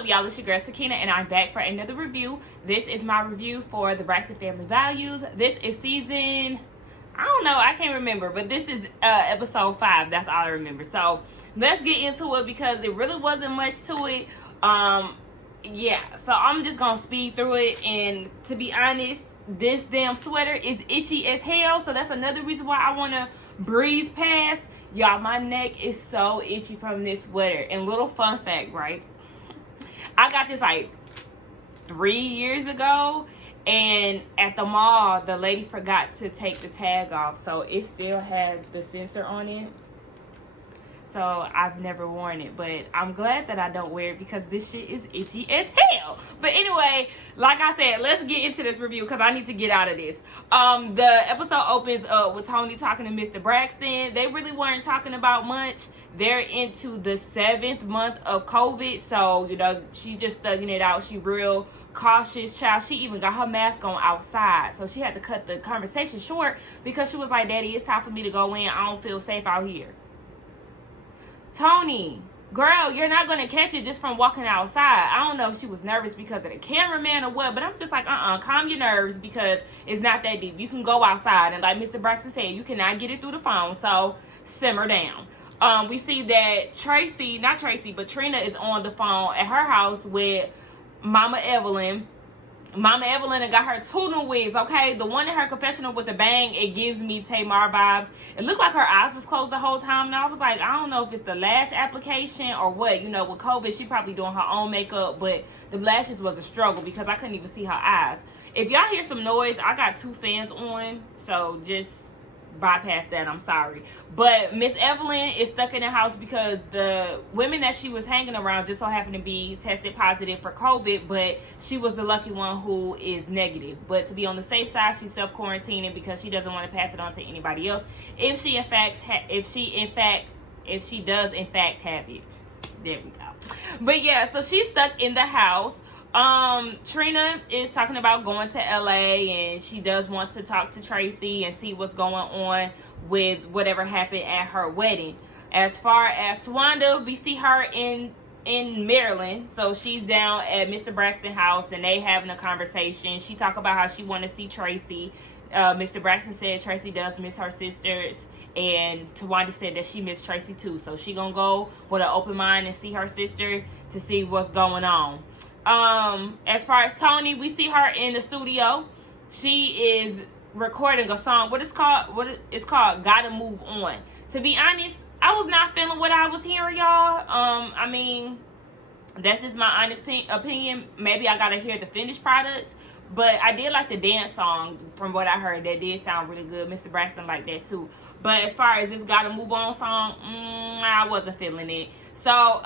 up, y'all? It's your girl Sakina, and I'm back for another review. This is my review for the Braxton Family Values. This is season, I don't know, I can't remember, but this is episode 5. That's all I remember. So let's get into it because it really wasn't much to it. Yeah, so I'm just gonna speed through it, and to be honest, this damn sweater is itchy as hell, so that's another reason why I want to breeze past. Y'all, my neck is so itchy from this sweater. And little fun fact, right? I got this like 3 years ago, and at the mall, the lady forgot to take the tag off, so it still has the sensor on it. So I've never worn it, but I'm glad that I don't wear it because this shit is itchy as hell. But anyway, like I said, let's get into this review because I need to get out of this. The episode opens up with Tony talking to Mr. Braxton. They really weren't talking about much. They're into the 7th month of COVID, so you know she just thugging it out. She real cautious, child. She even got her mask on outside, so she had to cut the conversation short because she was like, "Daddy, it's time for me to go in. I don't feel safe out here." Tony, girl, you're not going to catch it just from walking outside. I don't know if she was nervous because of the cameraman or what, but I'm just like, calm your nerves because it's not that deep. You can go outside, and like Mr. Braxton said, you cannot get it through the phone, so simmer down. We see that Trina is on the phone at her house with Mama Evelyn. Mama Evelyn got her 2 new wigs, okay? The one in her confessional with the bang, it gives me Tamar vibes. It looked like her eyes was closed the whole time. And I was like, I don't know if it's the lash application or what. You know, with COVID, she probably doing her own makeup, but the lashes was a struggle because I couldn't even see her eyes. If y'all hear some noise, I got 2 fans on, so just bypass that. I'm sorry. But Miss Evelyn is stuck in the house because the women that she was hanging around just so happened to be tested positive for COVID, but she was the lucky one who is negative. But to be on the safe side, she's self-quarantining because she doesn't want to pass it on to anybody else if she does in fact have it. There we go. But yeah, so she's stuck in the house. Trina is talking about going to LA, and she does want to talk to Traci and see what's going on with whatever happened at her wedding. As far as Towanda, we see her in Maryland, so she's down at Mr. Braxton's house and they having a conversation. She talk about how she want to see Traci. Mr. Braxton said Traci does miss her sisters, and Towanda said that she missed Traci too, so she gonna go with an open mind and see her sister to see what's going on. As far as Tony, we see her in the studio. She is recording a song. It's called Gotta Move On. To be honest, I was not feeling what I was hearing, y'all. I mean, that's just my honest opinion. Maybe I gotta hear the finished product, but I did like the dance song. From what I heard, that did sound really good. Mr. Braxton liked that too. But as far as this Gotta Move On song, I wasn't feeling it. So,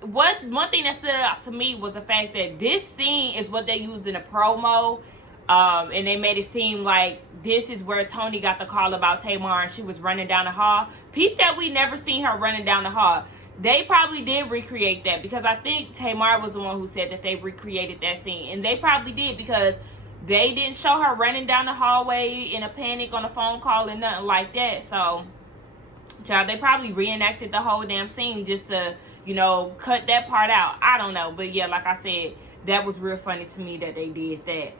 one thing that stood out to me was the fact that this scene is what they used in a promo, and they made it seem like this is where Tony got the call about Tamar and she was running down the hall. Peep that we never seen her running down the hall. They probably did recreate that because I think Tamar was the one who said that they recreated that scene, and they probably did because they didn't show her running down the hallway in a panic on a phone call and nothing like that. So, child, they probably reenacted the whole damn scene just to, you know, cut that part out. I don't know. But yeah, like I said, that was real funny to me that they did that.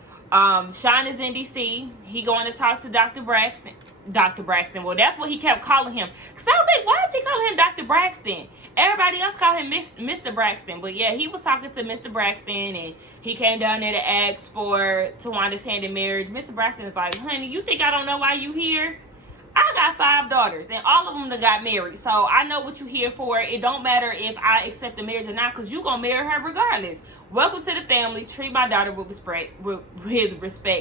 Sean is in DC. He going to talk to Dr. Braxton. Dr. Braxton. Well, that's what he kept calling him. Because I was like, why is he calling him Dr. Braxton? Everybody else called him Mr. Braxton. But yeah, he was talking to Mr. Braxton, and he came down there to ask for Tawanda's hand in marriage. Mr. Braxton is like, honey, you think I don't know why you here? I got 5 daughters, and all of them that got married, so I know what you here for. It don't matter if I accept the marriage or not, because you gonna marry her regardless. Welcome to the family. Treat my daughter with respect.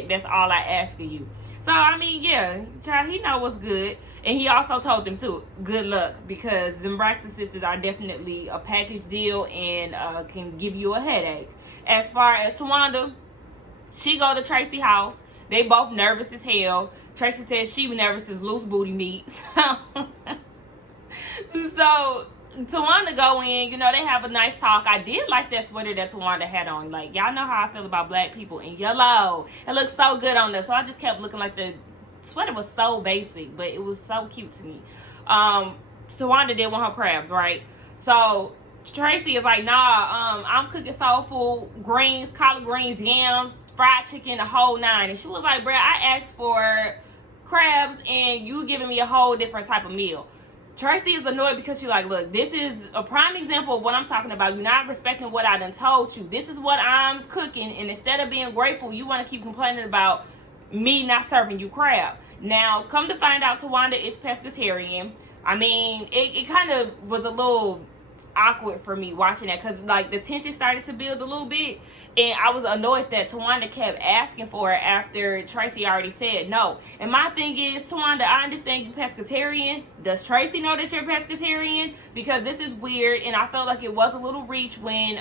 That's all I ask of you. So, I mean, yeah, child, he know what's good. And he also told them, too, good luck, because them Braxton sisters are definitely a package deal and can give you a headache. As far as Towanda, she go to Traci's house. They both nervous as hell. Traci says she was nervous as loose booty meat. So Towanda go in, you know, they have a nice talk. I did like that sweater that Towanda had on. Like, y'all know how I feel about black people in yellow. It looks so good on there. So I just kept looking like the sweater was so basic, but it was so cute to me. Towanda did want her crabs, right? So Traci is like, nah, I'm cooking soul food, greens, collard greens, yams, fried chicken, the whole nine. And she was like, bruh, I asked for crabs and you giving me a whole different type of meal. Traci is annoyed because she's like, look, this is a prime example of what I'm talking about. You're not respecting what I done told you. This is what I'm cooking, and instead of being grateful, you want to keep complaining about me not serving you crab. Now, come to find out, Towanda is pescatarian. I mean, it kind of was a little awkward for me watching that, because like the tension started to build a little bit, and I was annoyed that Towanda kept asking for it after Traci already said no. And my thing is, Towanda, I understand you pescatarian. Does Traci know that you're pescatarian? Because this is weird, and I felt like it was a little reach when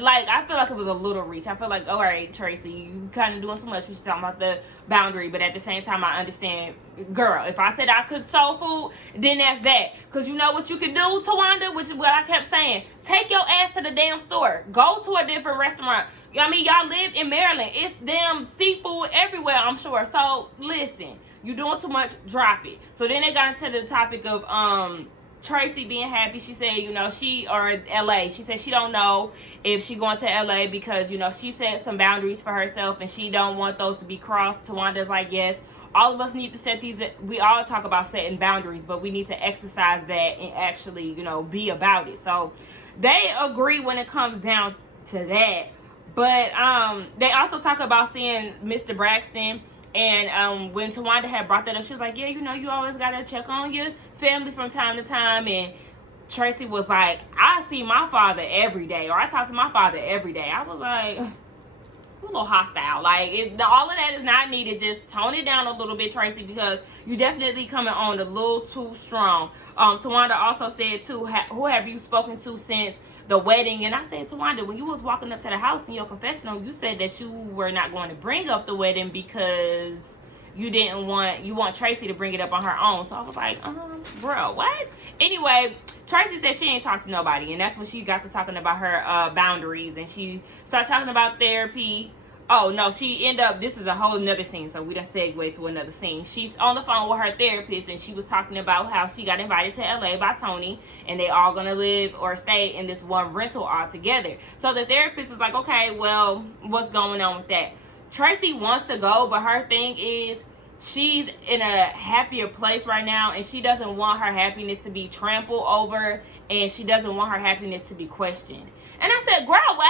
like, I feel like it was a little reach. I feel like, all right, Traci, you kind of doing too much when you're talking about the boundary. But at the same time, I understand, girl, if I said I cook soul food, then that's that. Because you know what you can do, Towanda, which is what I kept saying. Take your ass to the damn store. Go to a different restaurant. I mean, y'all live in Maryland. It's damn seafood everywhere, I'm sure. So, listen, you're doing too much, drop it. So then they got into the topic of, Traci being happy. She said, you know, or LA, she said she don't know if she going to LA because, you know, she set some boundaries for herself and she don't want those to be crossed. Tawanda's like, yes, all of us need to set these. We all talk about setting boundaries, but we need to exercise that and actually, you know, be about it. So they agree when it comes down to that. But they also talk about seeing Mr. Braxton. And when Towanda had brought that up, she was like, yeah, you know, you always got to check on your family from time to time. And Traci was like, I see my father every day, or I talk to my father every day. I was like, a little hostile. Like, all of that is not needed. Just tone it down a little bit, Traci, because you definitely coming on a little too strong. Towanda also said, too, who have you spoken to since the wedding? And I said, Towanda, when you was walking up to the house in your confessional, you said that you were not going to bring up the wedding because you want Traci to bring it up on her own. So I was like, bro, what? Anyway, Traci said she ain't talked to nobody, and that's when she got to talking about her boundaries, and she started talking about therapy. Oh, no, she ended up, this is a whole nother scene, so we done segue to another scene. She's on the phone with her therapist, and she was talking about how she got invited to LA by Tony, and they all gonna live or stay in this one rental all together. So the therapist is like, okay, well, what's going on with that? Traci wants to go, but her thing is, she's in a happier place right now, and she doesn't want her happiness to be trampled over, and she doesn't want her happiness to be questioned. And I said, girl, what?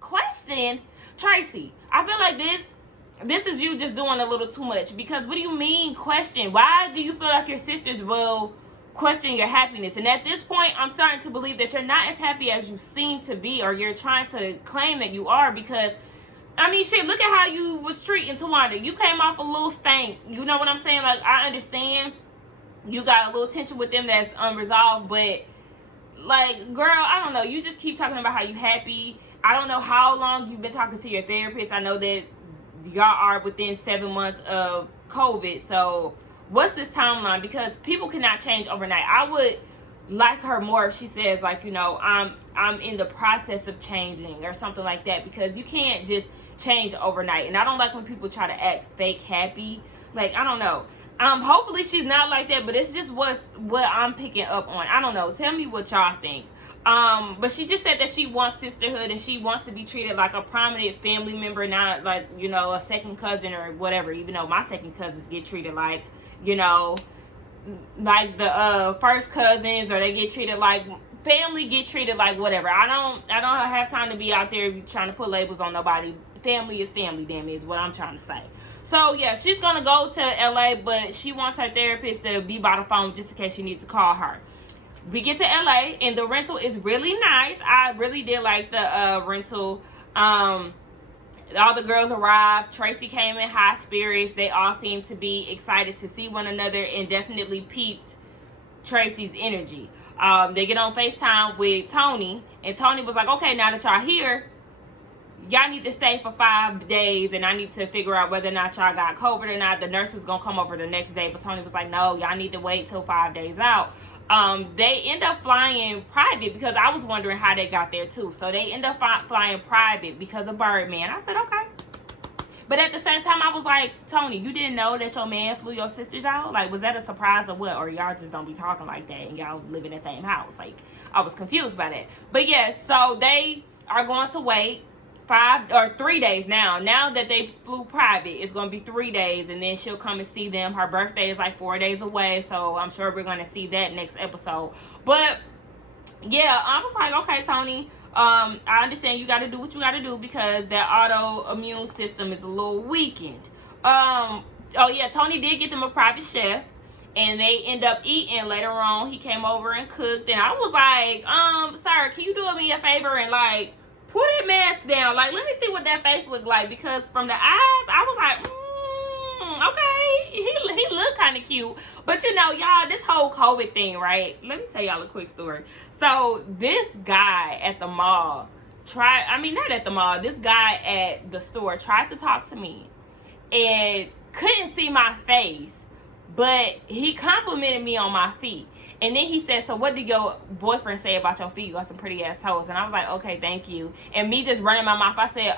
Questioned? Traci, I feel like this is you just doing a little too much, because what do you mean question? Why do you feel like your sisters will question your happiness? And at this point, I'm starting to believe that you're not as happy as you seem to be, or you're trying to claim that you are, because I mean, shit, look at how you was treating Towanda. You came off a little stank. You know what I'm saying? Like, I understand you got a little tension with them that's unresolved, but like, girl, I don't know. You just keep talking about how you happy. I don't know how long you've been talking to your therapist. I know that y'all are within 7 months of COVID. So what's this timeline? Because people cannot change overnight. I would like her more if she says, like, you know, I'm in the process of changing or something like that, because you can't just change overnight. And I don't like when people try to act fake happy. Like, I don't know. Hopefully she's not like that, but it's just what I'm picking up on. I don't know. Tell me what y'all think. But she just said that she wants sisterhood, and she wants to be treated like a prominent family member, not like, you know, a second cousin or whatever, even though my second cousins get treated like, you know, like the first cousins, or they get treated like family, get treated like whatever. I don't have time to be out there trying to put labels on nobody. Family is family, damn it, is what I'm trying to say. So yeah, she's gonna go to LA, but she wants her therapist to be by the phone just in case she needs to call her. We get to LA, and the rental is really nice. I really did like the rental. All the girls arrived. Traci came in high spirits. They all seemed to be excited to see one another, and definitely peeped Traci's energy. They get on FaceTime with Tony, and Tony was like, okay, now that y'all here, y'all need to stay for 5 days, and I need to figure out whether or not y'all got COVID or not. The nurse was gonna come over the next day, but Tony was like, no, y'all need to wait till 5 days out. They end up flying private, because I was wondering how they got there too. So they end up flying private because of Birdman. I said, okay. But at the same time, I was like, Tony, you didn't know that your man flew your sisters out? Like, was that a surprise or what? Or y'all just don't be talking like that and y'all live in the same house? Like, I was confused by that. But yes, so they are going to wait 3 days now. Now that they flew private, it's going to be 3 days, and then she'll come and see them. Her birthday is like 4 days away, so I'm sure we're going to see that next episode. But yeah, I was like, okay, Tony, I understand you got to do what you got to do because that autoimmune system is a little weakened. Oh yeah, Tony did get them a private chef, and they end up eating later on. He came over and cooked, and I was like, sir, can you do me a favor and like pull that mask down? Like, let me see what that face looked like, because from the eyes, I was like, okay, he looked kind of cute. But you know, y'all, this whole COVID thing, right? Let me tell y'all a quick story. So this guy at the mall this guy at the store tried to talk to me and couldn't see my face, but he complimented me on my feet. And then he said, so what did your boyfriend say about your feet? You got some pretty ass toes. And I was like, okay, thank you. And me just running my mouth, I said,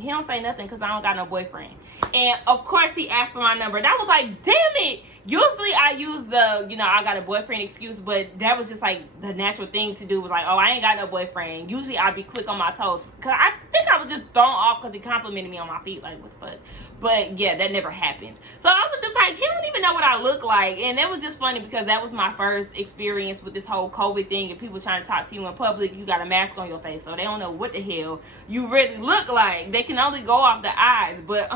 he don't say nothing because I don't got no boyfriend. And of course he asked for my number. And I was like, damn it. Usually I use the, I got a boyfriend excuse, but that was just like the natural thing to do was like, I ain't got no boyfriend. Usually I'd be quick on my toes. Because I think I was just thrown off because he complimented me on my feet. Like, what the fuck? But yeah, that never happens. So I was just like, he don't even know what I look like. And it was just funny because that was my first experience with this whole COVID thing. And people trying to talk to you in public, you got a mask on your face. So they don't know what the hell you really look like. They can only go off the eyes. But,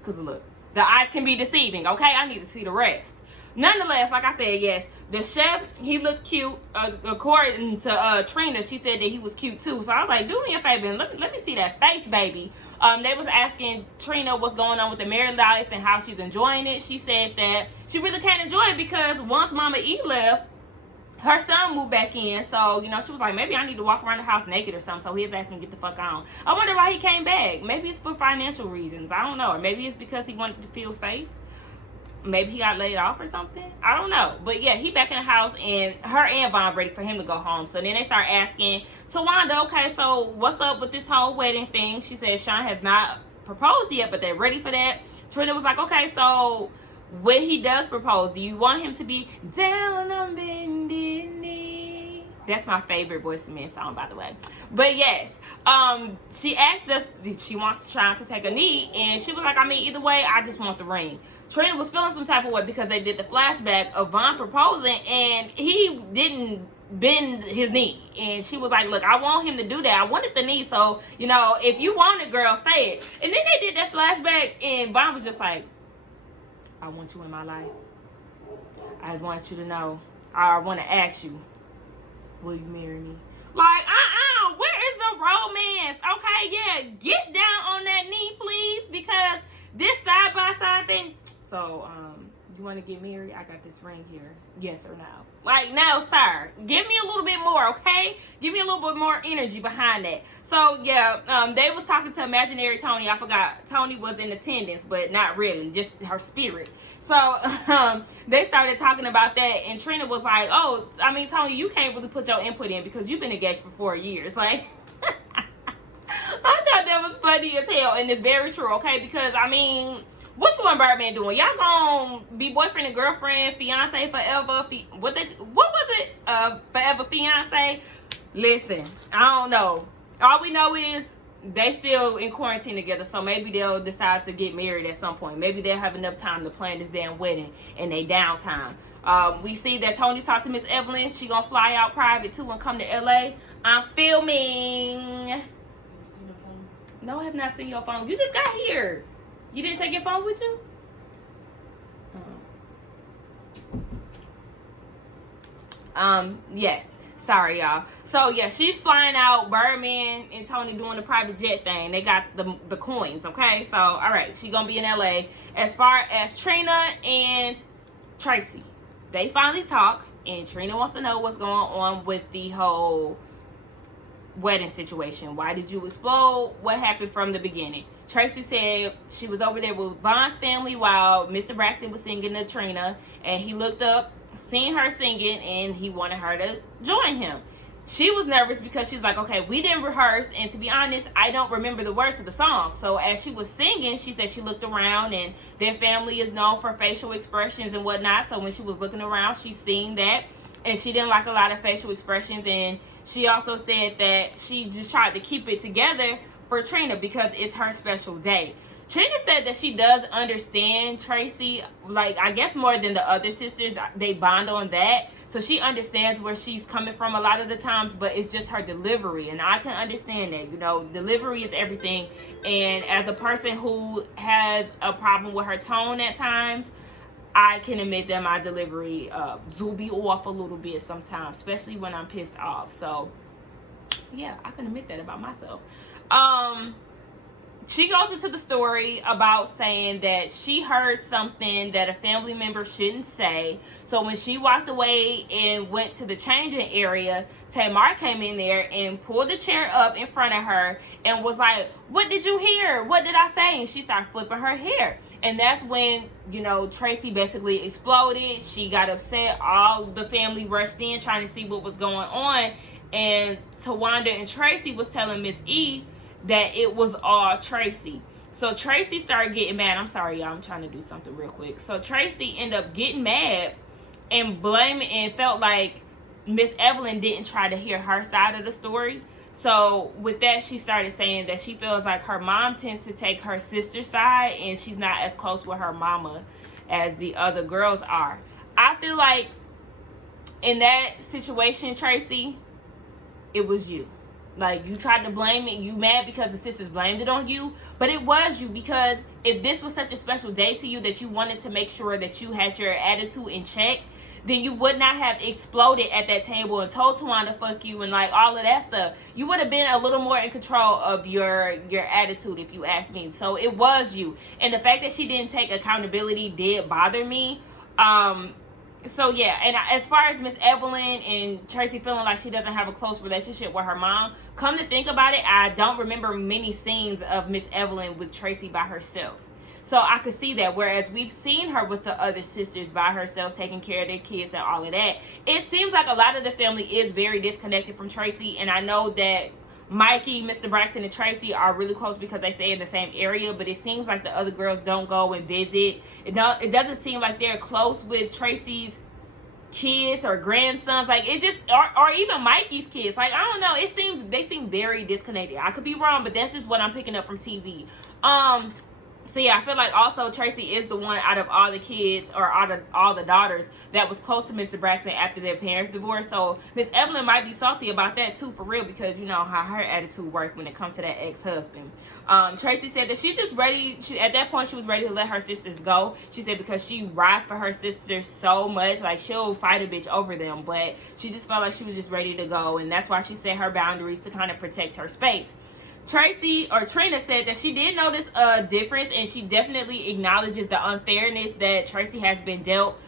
because look, the eyes can be deceiving, okay? I need to see the rest. Nonetheless, like I said, yes, the chef, he looked cute. According to Trina, she said that he was cute too. So I was like, do me a favor and let me see that face, baby. They was asking Trina what's going on with the married life and how she's enjoying it. She said that she really can't enjoy it because once Mama E left, her son moved back in. So, she was like, maybe I need to walk around the house naked or something. So he was asking to get the fuck on. I wonder why he came back. Maybe it's for financial reasons. I don't know. Or maybe it's because he wanted to feel safe. Maybe he got laid off or something. I don't know. But yeah, he back in the house, and her and Vaughn ready for him to go home. So then they start asking Towanda, okay, so what's up with this whole wedding thing? She said Sean has not proposed yet, but they're ready for that. Trina was like, okay, so when he does propose, do you want him to be down on bended knee? That's my favorite Boyz II Men song, by the way. But yes, she asked us if she wants Sean to take a knee, and she was like, either way, I just want the ring. Trina was feeling some type of way because they did the flashback of Vaughn proposing, and he didn't bend his knee. And she was like, look, I want him to do that. I wanted the knee, so, if you want it, girl, say it. And then they did that flashback, and Vaughn was just like, I want you in my life. I want you to know. I want to ask you, will you marry me? Like, where is the romance? Okay, yeah, get down on that knee, please, because this side-by-side thing. So, you want to get married? I got this ring here. Yes or no? Like, no, sir. Give me a little bit more, okay? Give me a little bit more energy behind that. So, yeah, they was talking to imaginary Tony. I forgot. Tony was in attendance, but not really. Just her spirit. So, they started talking about that, and Trina was like, Tony, you can't really put your input in because you've been engaged for 4 years. Like, I thought that was funny as hell, and it's very true, okay? Because, what you and Birdman doing? Y'all gonna be boyfriend and girlfriend, fiance forever? What was it? Forever fiance? Listen, I don't know. All we know is they still in quarantine together, so maybe they'll decide to get married at some point. Maybe they'll have enough time to plan this damn wedding in their downtime. We see that Tony talked to Miss Evelyn. She gonna fly out private too and come to LA. I'm filming. Have you seen your phone? No, I have not seen your phone. You just got here. You didn't take your phone with you? Yes. Sorry, y'all. So, yeah, she's flying out. Birdman and Tony doing the private jet thing. They got the coins, okay? So, all right. She's going to be in L.A. As far as Trina and Traci, they finally talk. And Trina wants to know what's going on with the whole wedding situation. Why did you explode? What happened from the beginning? Traci said she was over there with Vaughn's family while Mr. Braxton was singing to Trina, and he looked up, seen her singing, and he wanted her to join him. she was nervous because she's like, okay, we didn't rehearse, and to be honest, I don't remember the words of the song. So as she was singing, she said she looked around, and their family is known for facial expressions and whatnot. So when she was looking around, she seen that, and she didn't like a lot of facial expressions. And she also said that she just tried to keep it together for Trina because it's her special day. Trina said that she does understand Traci, like, I guess more than the other sisters. They bond on that. So she understands where she's coming from a lot of the times, but it's just her delivery. And I can understand that, you know, delivery is everything. And as a person who has a problem with her tone at times, I can admit that my delivery do be off a little bit sometimes, especially when I'm pissed off. So yeah, I can admit that about myself. She goes into the story about saying that she heard something that a family member shouldn't say. So when she walked away and went to the changing area, Tamar came in there and pulled the chair up in front of her and was like, what did you hear? What did I say? And she started flipping her hair. And that's when, you know, Traci basically exploded. She got upset. All the family rushed in trying to see what was going on. And Towanda and Traci was telling Miss E that it was all Traci. So Traci started getting mad. I'm sorry, y'all. I'm trying to do something real quick. So Traci ended up getting mad and blaming, and felt like Miss Evelyn didn't try to hear her side of the story. So with that, she started saying that she feels like her mom tends to take her sister's side, and she's not as close with her mama as the other girls are. I feel like in that situation, Traci, it was you. Like, you tried to blame it. You mad because the sisters blamed it on you. But it was you, because if this was such a special day to you that you wanted to make sure that you had your attitude in check, then you would not have exploded at that table and told Towanda fuck you and like all of that stuff. You would have been a little more in control of your attitude, if you ask me. So it was you. And the fact that she didn't take accountability did bother me. So yeah, and as far as Miss Evelyn and Traci feeling like she doesn't have a close relationship with her mom, come to think about it, I don't remember many scenes of Miss Evelyn with Traci by herself. So I could see that, whereas we've seen her with the other sisters by herself, taking care of their kids and all of that. It seems like a lot of the family is very disconnected from Traci, and I know that Mikey, Mr. Braxton, and Traci are really close because they stay in the same area, but it seems like the other girls don't go and visit. It doesn't seem like they're close with Traci's kids or grandsons, like it just, or even Mikey's kids. Like, I don't know, they seem very disconnected. I could be wrong, but that's just what I'm picking up from TV. So yeah, I feel like also Traci is the one out of all the kids, or out of all the daughters, that was close to Mr. Braxton after their parents divorced. So Miss Evelyn might be salty about that too, for real, because you know how her attitude worked when it comes to that ex-husband. Traci said that she's just ready. At that point, she was ready to let her sisters go. She said because she rides for her sisters so much, like she'll fight a bitch over them, but she just felt like she was just ready to go, and that's why she set her boundaries to kind of protect her space. Trina said that she did notice a difference, and she definitely acknowledges the unfairness that Traci has been dealt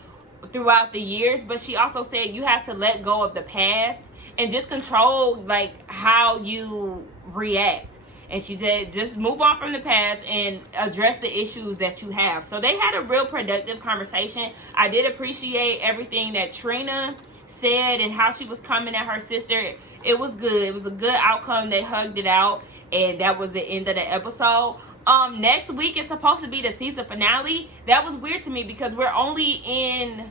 throughout the years, but she also said you have to let go of the past and just control like how you react. And she said just move on from the past and address the issues that you have. So they had a real productive conversation. I did appreciate everything that Trina said and how she was coming at her sister. It was good. It was a good outcome. They hugged it out. And that was the end of the episode. Next week it's supposed to be the season finale. That was weird to me because we're only in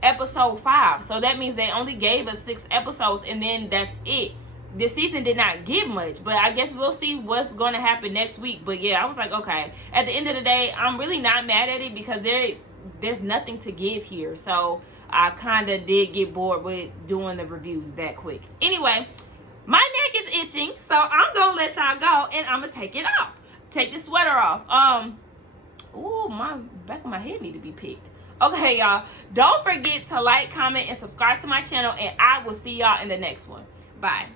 episode 5. So that means they only gave us 6 episodes, and then that's it. This season did not give much, but I guess we'll see what's going to happen next week. But yeah, I was like, okay. At the end of the day, I'm really not mad at it because there's nothing to give here. So I kind of did get bored with doing the reviews that quick. Anyway, my neck is itching, so I'm gonna let y'all go, and I'm gonna take it off. Take the sweater off. Ooh, my back of my head need to be picked. Okay, y'all. Don't forget to like, comment, and subscribe to my channel, and I will see y'all in the next one. Bye.